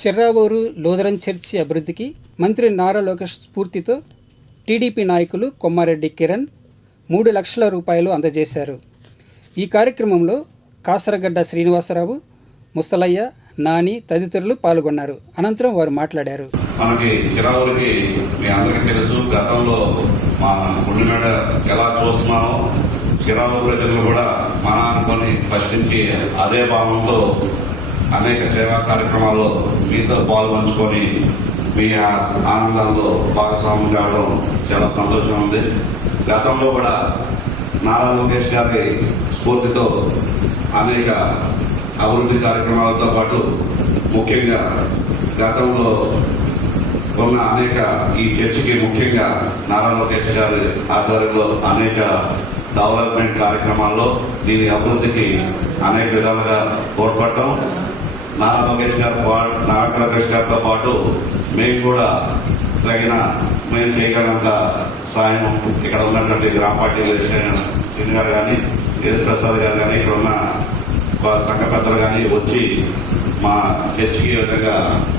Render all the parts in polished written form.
Chirravuru Lutheran church అభివృద్ధికి మంత్రి నారా లోకేష్ స్ఫూర్తితో టీడీపీ నాయకులు కొమ్మారెడ్డి కిరణ్ 3 లక్షల రూపాయలు అందజేశారు. ఈ కార్యక్రమంలో కాసరగడ్డ శ్రీనివాసరావు, ముసలయ్య, నాని తదితరులు పాల్గొన్నారు. అనంతరం వారు మాట్లాడారు. మనకి చిరావురికి మీ అందరికీ తెలుసు, గతంలో మా గుండెమేడ ఎలా చూస్తున్నామో చిరావు ప్రజలు కూడా మన అనుకొని ఫస్ట్ నుంచి అదే భావంతో అనేక సేవా కార్యక్రమాల్లో మీతో పాల్పంచుకొని మీ ఆనందాల్లో భాగస్వామ్యం కావడం చాలా సంతోషం ఉంది. గతంలో కూడా నారా లోకేష్ గారి స్ఫూర్తితో అనేక అభివృద్ధి కార్యక్రమాలతో పాటు ముఖ్యంగా గతంలో ఉన్న అనేక ఈ చర్చికి ముఖ్యంగా నారా లోకేష్ గారి ఆధ్వర్యంలో అనేక డెవలప్మెంట్ కార్యక్రమాల్లో దీని అభివృద్ధికి అనేక విధాలుగా తోడ్పడటం, నారా లోకేష్ గారితో పాటు మేము కూడా మేము చేయగలంత సాయం ఇక్కడ ఉన్నటువంటి గ్రామ పార్టీ శ్రీని గారు కానీ, ఎస్ ప్రసాద్ గారు కానీ, ఇక్కడ ఉన్న సంఘ పెద్దలు కానీ వచ్చి మా చర్చికి విధంగా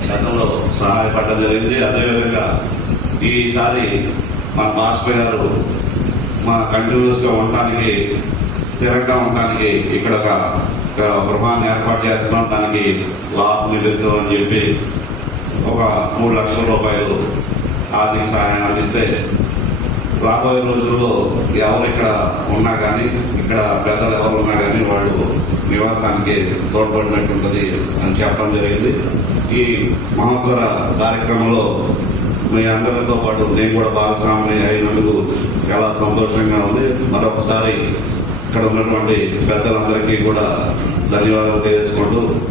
గతంలో సహాయపడడం జరిగింది. అదేవిధంగా ఈసారి మా మాస్టర్ గారు మా కంటిన్యూస్ గా ఉండటానికి, స్థిరంగా ఉండటానికి ఇక్కడ ఒక గృహాన్ని ఏర్పాటు చేస్తున్నాం. దానికి స్లాబ్ నిలుద్దాం అని చెప్పి ఒక 3 లక్షల రూపాయలు ఆర్థిక సహాయం అందిస్తే, రాబోయే రోజుల్లో ఎవరు ఇక్కడ ఉన్నా కానీ, ఇక్కడ పెద్దలు ఎవరు ఉన్నా కానీ వాళ్ళు నివాసానికి తోడ్పడినట్టుంటది అని చెప్పడం జరిగింది. ఈ మహోత్తర కార్యక్రమంలో మీ అందరితో పాటు నేను కూడా భాగస్వామి అయినందుకు చాలా సంతోషంగా ఉంది. మరొకసారి ఇక్కడ ఉన్నటువంటి పెద్దలందరికీ కూడా ధన్యవాదాలు తెలియజేసుకుంటూ